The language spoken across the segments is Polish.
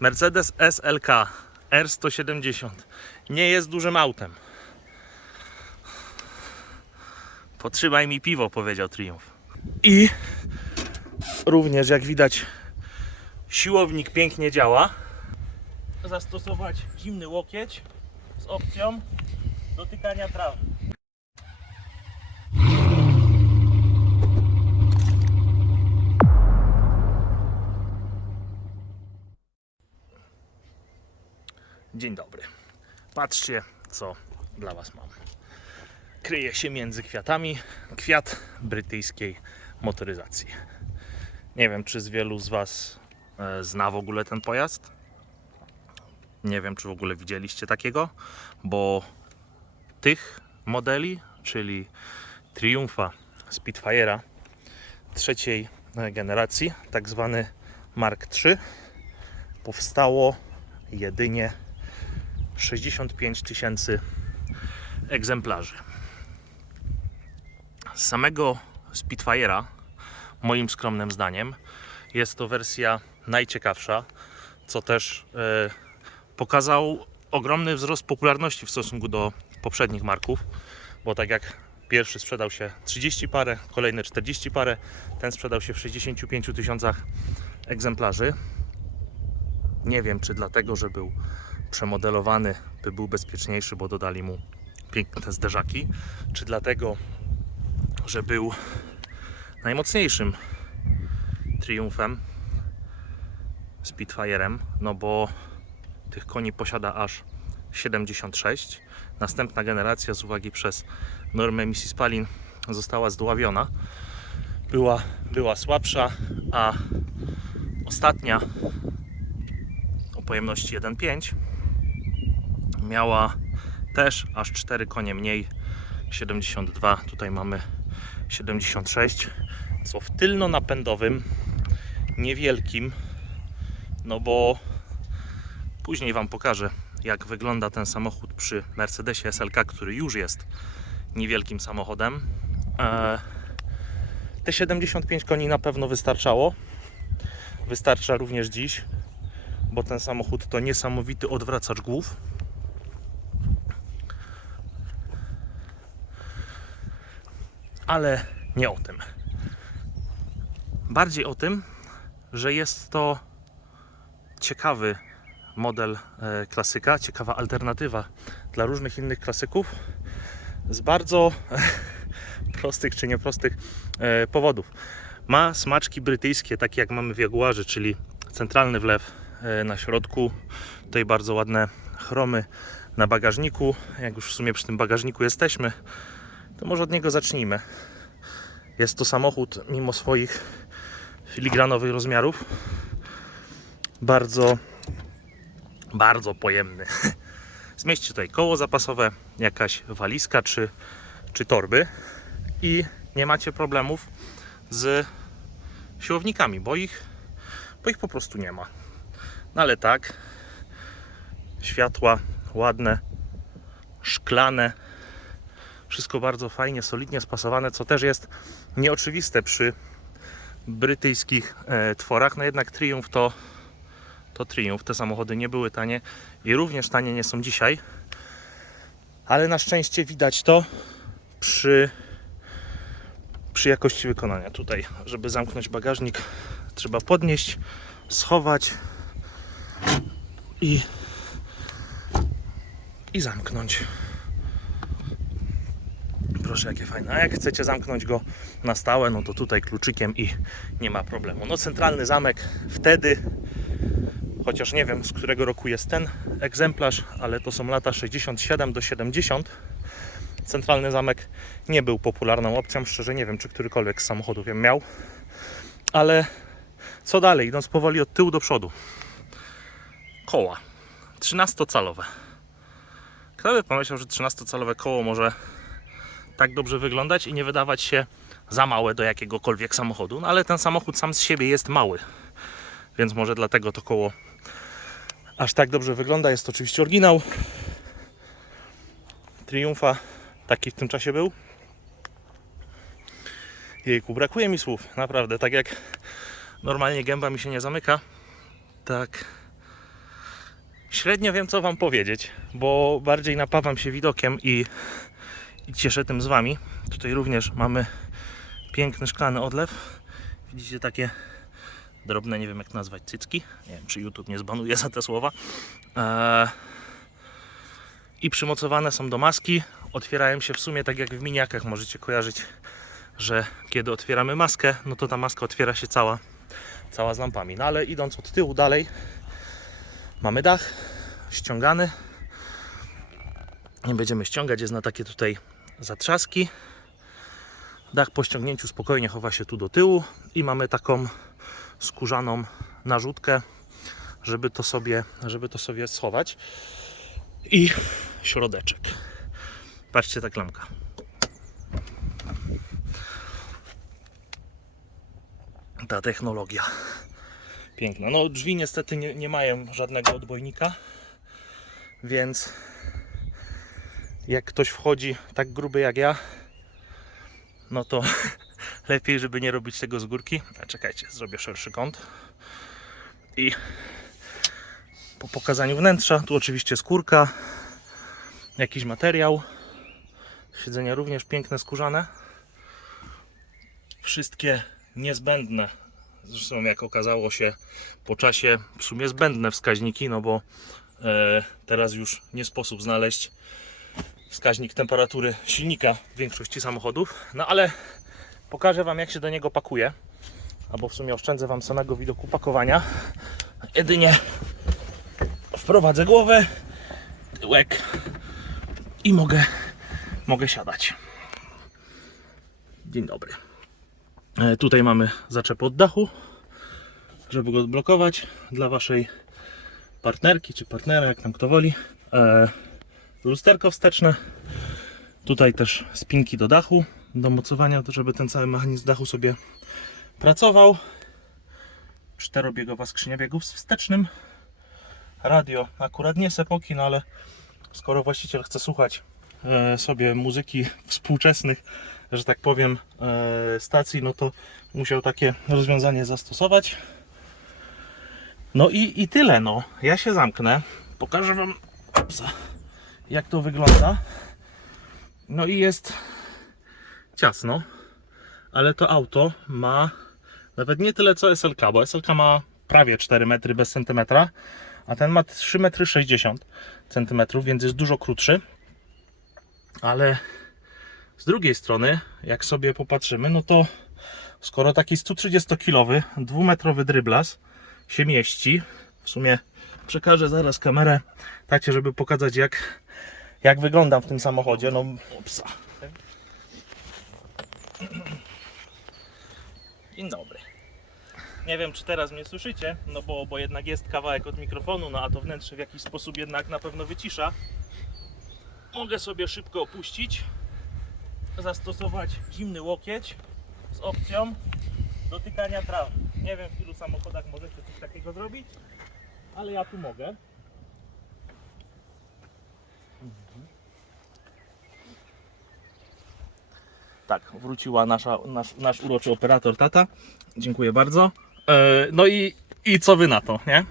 Mercedes SLK R170 nie jest dużym autem. Potrzymaj mi piwo, powiedział Triumph. I również, jak widać, siłownik pięknie działa. Zastosować zimny łokieć z opcją dotykania trawy. Dzień dobry. Patrzcie, co dla Was mam. Kryje się między kwiatami kwiat brytyjskiej motoryzacji. Nie wiem, czy z wielu z Was e, zna w ogóle ten pojazd. Nie wiem, czy w ogóle widzieliście takiego, bo tych modeli, czyli Triumpha Spitfire'a trzeciej e, generacji, tak zwany Mark III, powstało jedynie 65 tysięcy egzemplarzy. Samego Spitfire'a, moim skromnym zdaniem, jest to wersja najciekawsza, co też e, pokazał ogromny wzrost popularności w stosunku do poprzednich marków, bo tak jak pierwszy sprzedał się 30 parę, kolejne 40 parę, ten sprzedał się w 65 tysiącach egzemplarzy. Nie wiem, czy dlatego, że był przemodelowany, by był bezpieczniejszy, bo dodali mu piękne zderzaki, czy dlatego, że był najmocniejszym Triumphem, Spitfire'em, no bo tych koni posiada aż 76. Następna generacja z uwagi przez normę emisji spalin została zdławiona. Była, była słabsza, a ostatnia o pojemności 1.5 miała też aż 4 konie mniej. 72, tutaj mamy 76 co w tylno-napędowym niewielkim no bo później Wam pokażę jak wygląda ten samochód przy Mercedesie SLK, który już jest niewielkim samochodem. E, te 75 koni na pewno wystarczało. Wystarcza również dziś bo ten samochód to niesamowity odwracacz głów. Ale nie o tym. Bardziej o tym, że jest to ciekawy model e, klasyka, ciekawa alternatywa dla różnych innych klasyków z bardzo prostych czy nieprostych e, powodów. Ma smaczki brytyjskie, takie jak mamy w Jaguarze, czyli centralny wlew e, na środku. Tutaj bardzo ładne chromy na bagażniku. Jak już w sumie przy tym bagażniku jesteśmy, to może od niego zacznijmy. Jest to samochód, mimo swoich filigranowych rozmiarów, bardzo, bardzo pojemny. Zmieści tutaj koło zapasowe, jakaś walizka czy, czy torby i nie macie problemów z siłownikami, bo ich bo ich po prostu nie ma. No ale tak, światła ładne, szklane, wszystko bardzo fajnie, solidnie spasowane, co też jest nieoczywiste przy brytyjskich e, tworach. No jednak Triumph to, to Triumph, te samochody nie były tanie i również tanie nie są dzisiaj, ale na szczęście widać to przy przy jakości wykonania. Tutaj, żeby zamknąć bagażnik, trzeba podnieść, schować i, i zamknąć. Proszę, jakie fajne. A jak chcecie zamknąć go na stałe, no to tutaj kluczykiem i nie ma problemu. No centralny zamek wtedy, chociaż nie wiem z którego roku jest ten egzemplarz, ale to są lata 67 do 70 centralny zamek nie był popularną opcją. Szczerze nie wiem, czy którykolwiek z samochodów ją miał. Ale co dalej? Idąc powoli od tyłu do przodu. Koła. 13-calowe. Kto by pomyślał, że 13-calowe koło może tak dobrze wyglądać i nie wydawać się za małe do jakiegokolwiek samochodu. No ale ten samochód sam z siebie jest mały. Więc może dlatego to koło aż tak dobrze wygląda. Jest to oczywiście oryginał. Triumfa taki w tym czasie był. Jejku, brakuje mi słów, naprawdę. Tak jak normalnie gęba mi się nie zamyka, tak Średnio wiem, co Wam powiedzieć, bo bardziej napawam się widokiem i, i cieszę tym z Wami. Tutaj również mamy piękny szklany odlew. Widzicie takie drobne, nie wiem jak nazwać, cycki. Nie wiem, czy YouTube nie zbanuje za te słowa. Eee, I przymocowane są do maski. Otwierają się w sumie tak jak w miniakach. Możecie kojarzyć, że kiedy otwieramy maskę, no to ta maska otwiera się cała, cała z lampami. No ale idąc od tyłu dalej, mamy dach ściągany. Nie będziemy ściągać, jest na takie tutaj zatrzaski. Dach po ściągnięciu spokojnie chowa się tu do tyłu i mamy taką skórzaną narzutkę, żeby to sobie, żeby to sobie schować. I środeczek. Patrzcie ta klamka. Ta technologia. Piękna. No drzwi niestety nie, nie mają żadnego odbojnika, więc jak ktoś wchodzi tak gruby jak ja, no to lepiej, żeby nie robić tego z górki. A czekajcie, zrobię szerszy kąt. I po pokazaniu wnętrza, tu oczywiście skórka, jakiś materiał. Siedzenia również piękne, skórzane. Wszystkie niezbędne, zresztą jak okazało się po czasie, w sumie zbędne wskaźniki, no bo e, teraz już nie sposób znaleźć wskaźnik temperatury silnika w większości samochodów. No ale pokażę Wam, jak się do niego pakuje. Albo w sumie oszczędzę Wam samego widoku pakowania. Jedynie wprowadzę głowę, tyłek i mogę, mogę siadać. Dzień dobry. E, Tutaj mamy zaczep od dachu, żeby go odblokować dla Waszej partnerki czy partnera, jak tam kto woli. Lusterko wsteczne. Tutaj też spinki do dachu, do mocowania, żeby ten cały mechanizm dachu sobie pracował. Czterobiegowa skrzynia biegów z wstecznym. Radio akurat nie sepoki, no ale skoro właściciel chce słuchać e, sobie muzyki współczesnych, że tak powiem, e, stacji, no to musiał takie rozwiązanie zastosować. No i, i tyle, no. Ja się zamknę. Pokażę Wam, jak to wygląda. No i jest ciasno, ale to auto ma nawet nie tyle co SLK, bo SLK ma prawie 4 metry bez centymetra, a ten ma 3 metry 60 centymetrów, więc jest dużo krótszy. Ale z drugiej strony, jak sobie popatrzymy, no to skoro taki 130-kilowy, dwumetrowy dryblas się mieści, w sumie przekażę zaraz kamerę tacie, żeby pokazać jak, jak wyglądam w tym samochodzie. No, upsa. Dzień dobry. Nie wiem, czy teraz mnie słyszycie, no bo, bo jednak jest kawałek od mikrofonu, no a to wnętrze w jakiś sposób jednak na pewno wycisza. Mogę sobie szybko opuścić, zastosować zimny łokieć z opcją dotykania trawy. Nie wiem, w ilu samochodach możecie coś takiego zrobić, ale ja tu mogę. Tak, wróciła nasza, nasz, nasz uroczy operator tata. Dziękuję bardzo. E, no i, i co wy na to, nie?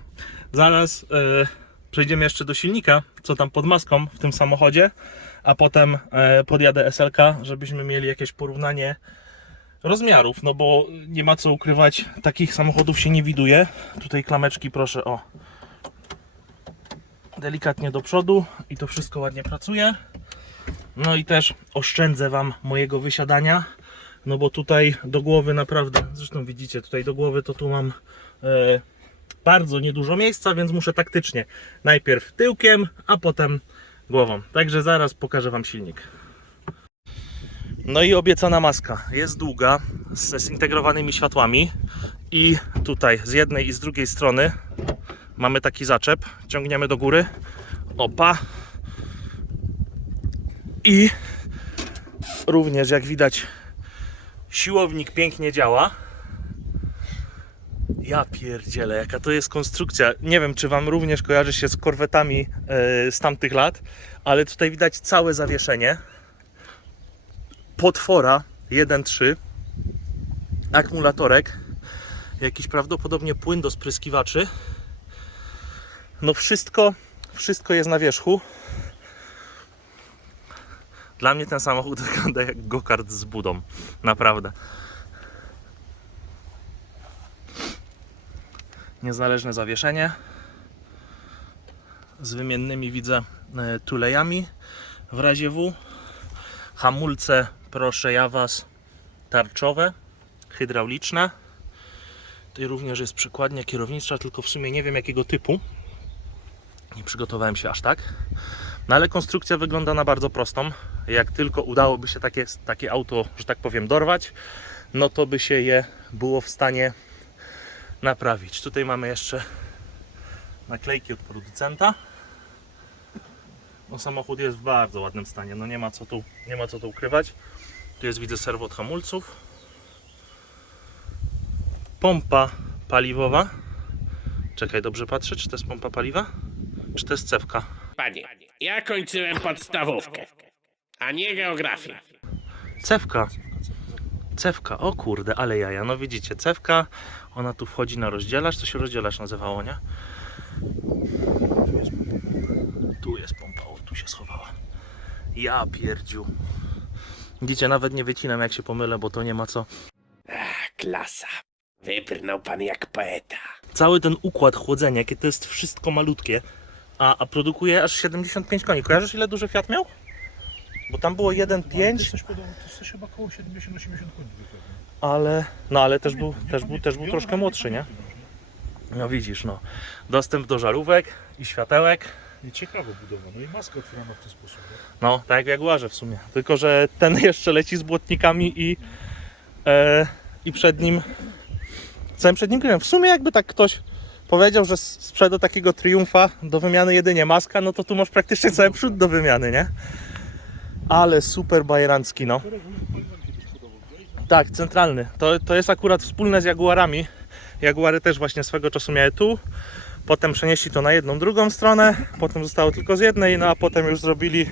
Zaraz e, przejdziemy jeszcze do silnika, co tam pod maską w tym samochodzie, a potem e, podjadę SLK, żebyśmy mieli jakieś porównanie rozmiarów, no bo nie ma co ukrywać, takich samochodów się nie widuje. Tutaj klameczki proszę o delikatnie do przodu i to wszystko ładnie pracuje. No i też oszczędzę Wam mojego wysiadania, no bo tutaj do głowy naprawdę, zresztą widzicie, tutaj do głowy to tu mam e, bardzo niedużo miejsca, więc muszę taktycznie najpierw tyłkiem, a potem głową. Także zaraz pokażę Wam silnik. No i obiecana maska jest długa, ze zintegrowanymi światłami i tutaj z jednej i z drugiej strony mamy taki zaczep, ciągniemy do góry, opa, i również jak widać siłownik pięknie działa. Ja pierdzielę, jaka to jest konstrukcja. Nie wiem, czy Wam również kojarzy się z korwetami e, z tamtych lat, ale tutaj widać całe zawieszenie. Potwora 1.3, akumulatorek, jakiś prawdopodobnie płyn do spryskiwaczy. No wszystko, wszystko jest na wierzchu. Dla mnie ten samochód wygląda jak go-kart z budą. Naprawdę. Niezależne zawieszenie. Z wymiennymi widzę e, tulejami w razie W. Hamulce, proszę ja Was, tarczowe, hydrauliczne. Tutaj również jest przykładnia kierownicza, tylko w sumie nie wiem jakiego typu. Nie przygotowałem się aż tak. No ale konstrukcja wygląda na bardzo prostą. Jak tylko udałoby się takie, takie auto, że tak powiem, dorwać, no to by się je było w stanie naprawić. Tutaj mamy jeszcze naklejki od producenta. No, samochód jest w bardzo ładnym stanie, no nie ma co tu, nie ma co tu ukrywać. Tu jest widzę serwo od hamulców. Pompa paliwowa. Czekaj, dobrze patrzę, czy to jest pompa paliwa? Czy to jest cewka? Panie, ja kończyłem podstawówkę, a nie geografię. Cewka. Cewka, o kurde, ale jaja. No widzicie, cewka, ona tu wchodzi na rozdzielacz, to się rozdzielacz nazywało, nie? Tu jest pompa, o, tu się schowała. Ja pierdziu. Widzicie, nawet nie wycinam jak się pomylę, bo to nie ma co. Ach, klasa. Wybrnął pan jak poeta. Cały ten układ chłodzenia, jakie to jest wszystko malutkie, a, a produkuje aż 75 koni. Kojarzysz ile duży Fiat miał? Bo tam było 1,5, Jesteś podobno, to jest coś chyba około 70-80 koni. ale, no ale też był, też był, też był troszkę nawet młodszy, nie? już, No widzisz, no. Dostęp do żarówek i światełek. Nie, ciekawo budowa. No i maska otwierana w ten sposób. nie? No, tak jak w Jaguarze w sumie. Tylko, że ten jeszcze leci z błotnikami i, e, i przed nim całym przednim klinem. W sumie jakby tak ktoś powiedział, że z- sprzed takiego Triumfa do wymiany jedynie maska, no to tu masz praktycznie cały przód do wymiany, nie? Ale super bajerancki, no. Tak, centralny. To, to jest akurat wspólne z Jaguarami. Jaguary też właśnie swego czasu miały tu. Potem przenieśli to na jedną, drugą stronę. Potem zostało tylko z jednej, no a potem już zrobili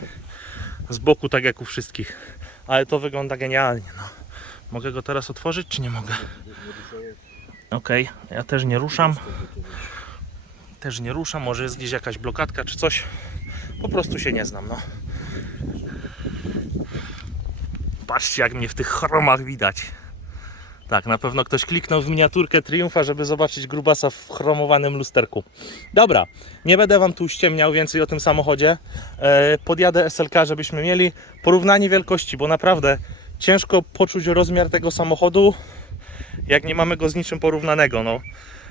z boku, tak jak u wszystkich. Ale to wygląda genialnie. No. Mogę go teraz otworzyć, czy nie mogę? Okej, ja też nie ruszam. Też nie ruszam. Może jest gdzieś jakaś blokadka czy coś. Po prostu się nie znam. No. Patrzcie, jak mnie w tych chromach widać. Tak, na pewno ktoś kliknął w miniaturkę Triumfa, żeby zobaczyć grubasa w chromowanym lusterku. Dobra, nie będę Wam tu ściemniał więcej o tym samochodzie. E, podjadę SLK, żebyśmy mieli porównanie wielkości, bo naprawdę ciężko poczuć rozmiar tego samochodu, jak nie mamy go z niczym porównanego. No,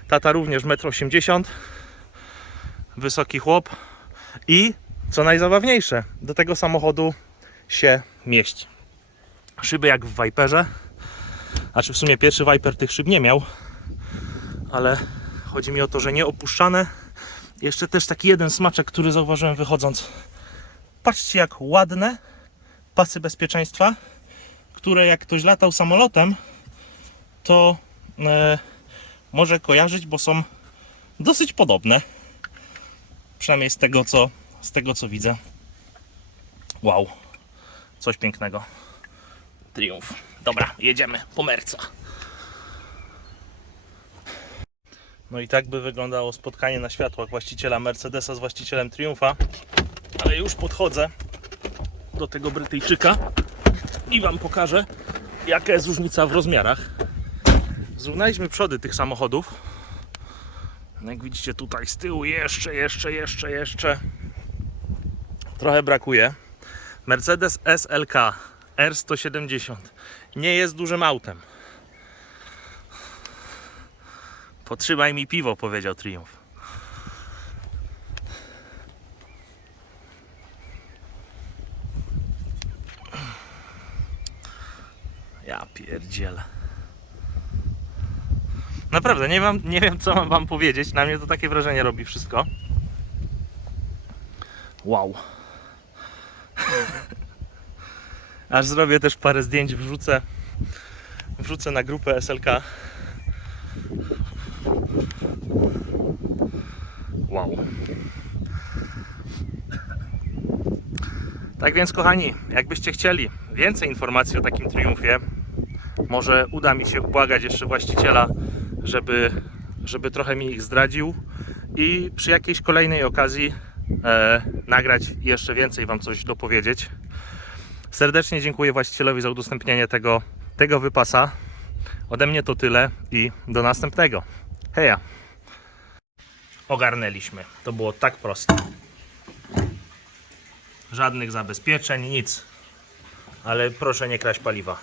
tata również 1,80 m, wysoki chłop i, co najzabawniejsze, do tego samochodu się mieści szyby jak w Viperze. A czy w sumie pierwszy Viper tych szyb nie miał, ale chodzi mi o to, że nie opuszczane. Jeszcze też taki jeden smaczek, który zauważyłem wychodząc. Patrzcie jak ładne pasy bezpieczeństwa, które jak ktoś latał samolotem, to e, może kojarzyć, bo są dosyć podobne. Przynajmniej z tego co, z tego co widzę. Wow, coś pięknego. Triumf. Dobra, jedziemy po Merca. No i tak by wyglądało spotkanie na światłach właściciela Mercedesa z właścicielem Triumfa. Ale już podchodzę do tego Brytyjczyka i Wam pokażę, jaka jest różnica w rozmiarach. Zrównaliśmy przody tych samochodów. Jak widzicie tutaj z tyłu jeszcze, jeszcze, jeszcze, jeszcze trochę brakuje. Mercedes SLK R170 nie jest dużym autem. Potrzymaj mi piwo, powiedział Triumf. Ja pierdzielę. Naprawdę, nie, mam, nie wiem co mam wam powiedzieć. Na mnie to takie wrażenie robi wszystko. Wow. Aż zrobię też parę zdjęć, wrzucę, wrzucę na grupę SLK. Wow. Tak więc, kochani, jakbyście chcieli więcej informacji o takim triumfie, może uda mi się ubłagać jeszcze właściciela, żeby, żeby trochę mi ich zdradził i przy jakiejś kolejnej okazji e, nagrać i jeszcze więcej Wam coś dopowiedzieć. Serdecznie dziękuję właścicielowi za udostępnienie tego, tego wypasa. Ode mnie to tyle i do następnego. Heja! Ogarnęliśmy. To było tak proste. Żadnych zabezpieczeń, nic. Ale proszę nie kraść paliwa.